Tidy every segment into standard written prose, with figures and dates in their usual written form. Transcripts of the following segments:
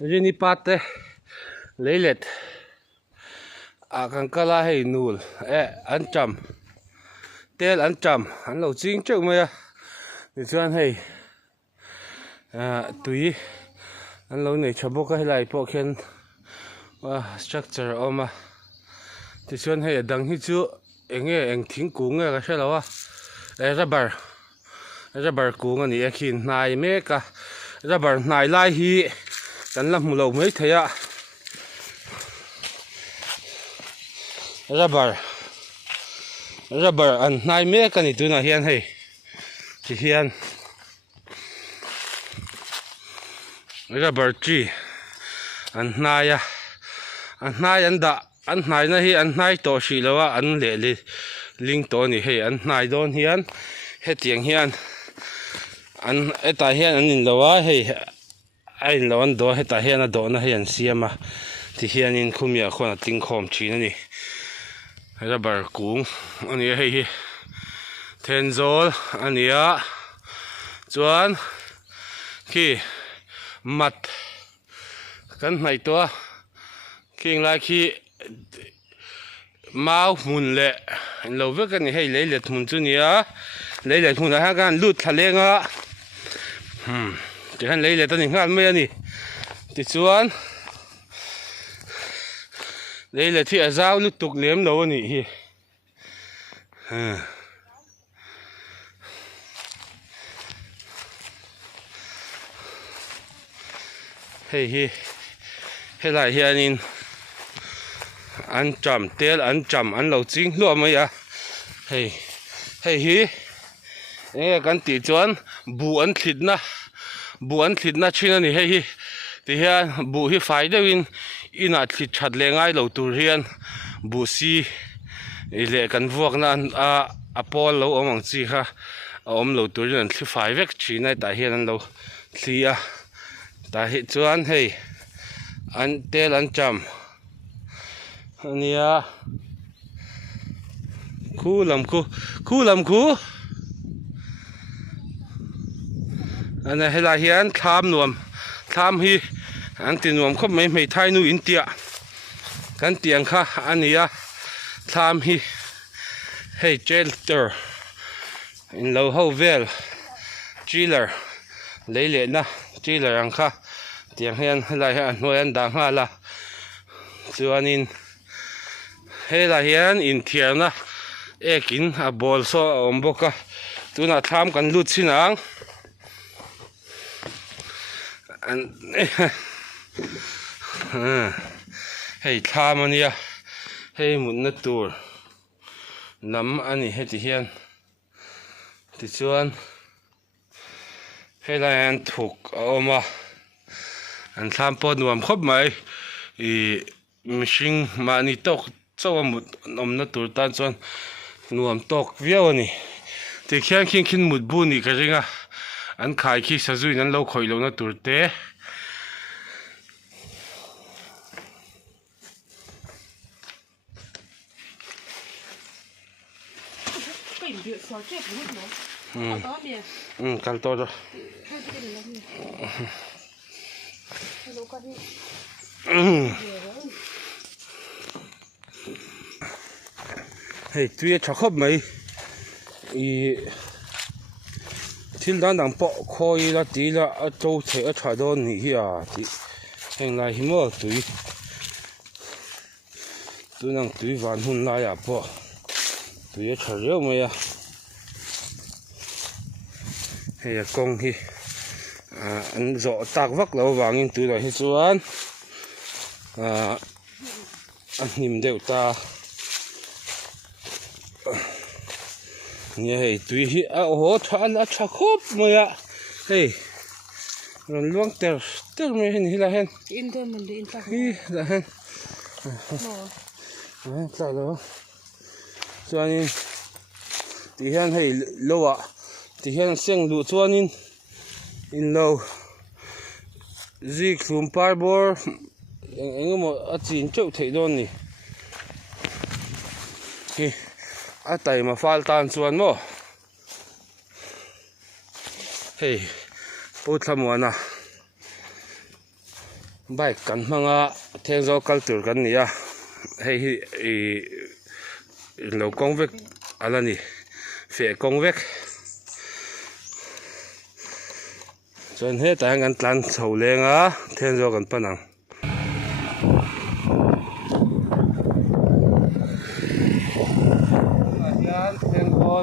rini pate leilet a kan kala hei nul an cham tel an cham an lo ching cheu mai a ni chuan hei tui an lo nei tha bawk a helai pawh khian structure awm a ti chuan hei a dang hi chu eng thingkung nge ka hrelo a rubber kung ani a khin hnai mek a rubber hnai lai hi kan la hmu lo mai thei a rubber an hnai mek ani tunah hian hei ti hian rubber tree an hnai a an hnai an dah an hnai na hi an hnai tawh hri lo a an leh ling tawh ni hei an hnai dawn hian hetiang hian an etah hian an in lo a hei a in lo an dawh hetah hian a dawhna hei an siam a ti hianin khumia khuan a ting khawm thin ani rubber kung ani a hei hi thenzawl ani a chuan khi mat kan hnai tawh a king lai khi mau hmun leh in lo vek ani hei leilet hmun chu ni a leilet hmun a kan lut thaleng a ti han leilet ani ngal mai ani ti chuan leilet hi a zau lutuk lem lo ani hi hei hi helai hianin an cham tel an cham an lo ching hluah mai a hei hi kan ti chuan bu an thlitna thin ani hei hi ti hian bu hi fai deuhin ina thlit that le ngai lo tur hian bu si le kan vuakna a pawl lo awm ang chi kha a awm lo turin an thli fai vek thina tah hian an lo thli a tah hi chuan hei an tel an cham ani a khu ana helai hian thlam hi an ti nuam khawp mai mei thai nu in tia kan tiang kha ani a thlam hi hei shelter in lo ho vel chiller leile na chiller ang kha tiang hian helai hian hnuai an dah ngala chuanin helai hian in thiarna ekin a ball saw a awm bawk a tunah thlam kan lut chinang hei thlam ani a hei mutna tur lam ani heti hian ti chuan helai an thuk a awm a an thlam pawh nuam khawp mai mihring mahni tawk chaw a mut awmna tur tan chuan nuam tawk viau ani ti khian khin mut bu nih ka ringa an khai khi sazuin an lo khawih lo na tur te kal to rồi hei tui cha khop mai thil dan dang po khoi la ti la a chou the a tha don ni hi a ti heng lai hi mo tui tu nang tui van hun la ya po tui a tha reu mai a hei a kong hi an zo tak vak lo wangin tu la hi chuan an hnim deuh ta nghe hei tui hi a ho than a tha khop mai a hei ron luang ter mai hin hi la hen in te mun de in ta hi la hen ta lo chuanin ti hian hei lowa ti hian seng lu chuanin in lo zi thlum par bor engemaw a chin cheuh thei dawn ni hi a tai ma fal tan chuan mo hei puthlamuana bike kan hmanga thengzo culture kan nia hei hi lo kong vek alani fe kong vek chuan he ta ngan tlan chho lenga thengzo kan panang hian thengzo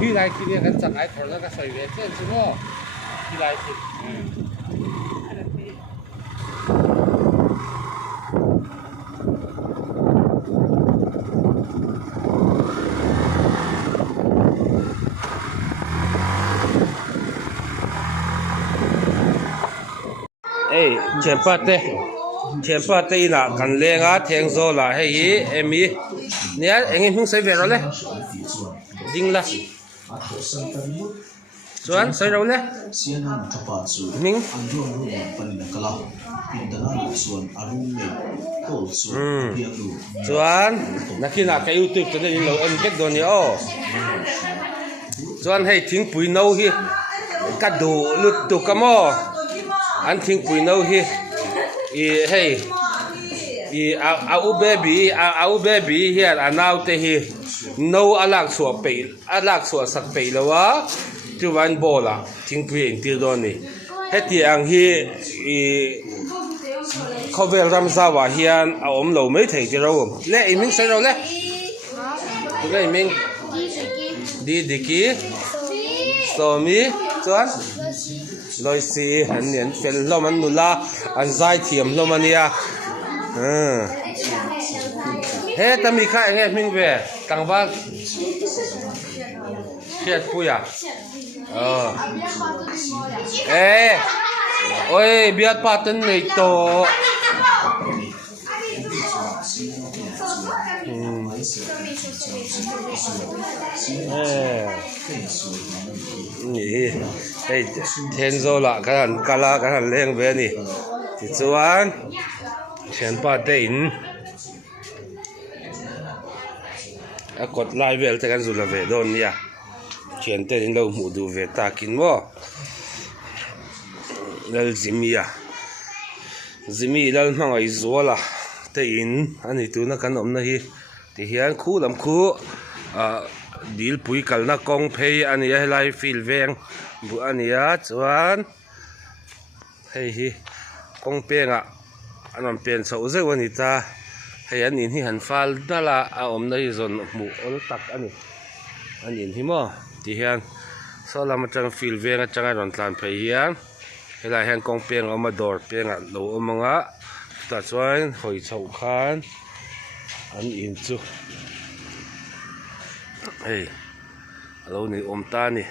khi lại khi đi gần chặt ai thổi nó cái sợi về trên chứ không khi lại thì ê chém pa tê là cần lên á thèn zo là hay gì em ý nhớ anh không xây về rồi đấy ding la chuan sai ro le ning chuan nakina ka youtube channel in lo em ket don ni o chuan hei thing pui no hi ka du lut tu kamo an thing pui no hi I hei I au baby here anau te hi no alak so pe alak so sak pe lawa tu van bola thing pui in ti don ni heti ang hi I khovel ramzawa hian a om lo mai thei ti ro le I ming sai ro le le ming di ki so mi chuan loi si han nian fel lo man nula an zai thiam lo mania he tami kha nge ming ve tangwa khiat puya oi biat patan nei toนี่ไอ้เทนโซละกันกาลากันเลี้ยงเวนี่ที่ส่วนเชียนป้าเต็นกดไลน์เวลจะกันสุดละเวโดนเนี่ยเชียนเต็นเราหมูดูเวตากินบ่แล้วจิมีแล้วมั่งไอ้ซัวละเต็นอันนี้ตัวนักขนมนะฮีที่เฮียนคู่ลำคู่ดีลปุยกัลนักกองเพย์อันนี้ให้ไลฟ์ฟิลเวงบุอันนี้ชวนเฮ้ยกองเพย์อันนั้นเป็นสาวเจ้าวันนี้ตาให้อันนี้หันฟัลนั่นละอมได้ส่วนหมูอันตักอันนี้ an in hi mo ti hian so lama chang fil venga changa ron tlan phei hian helai hian kong peng oma dor penga lo omanga ta chuan hoi chho khan an in chu hei alo ni om ta ni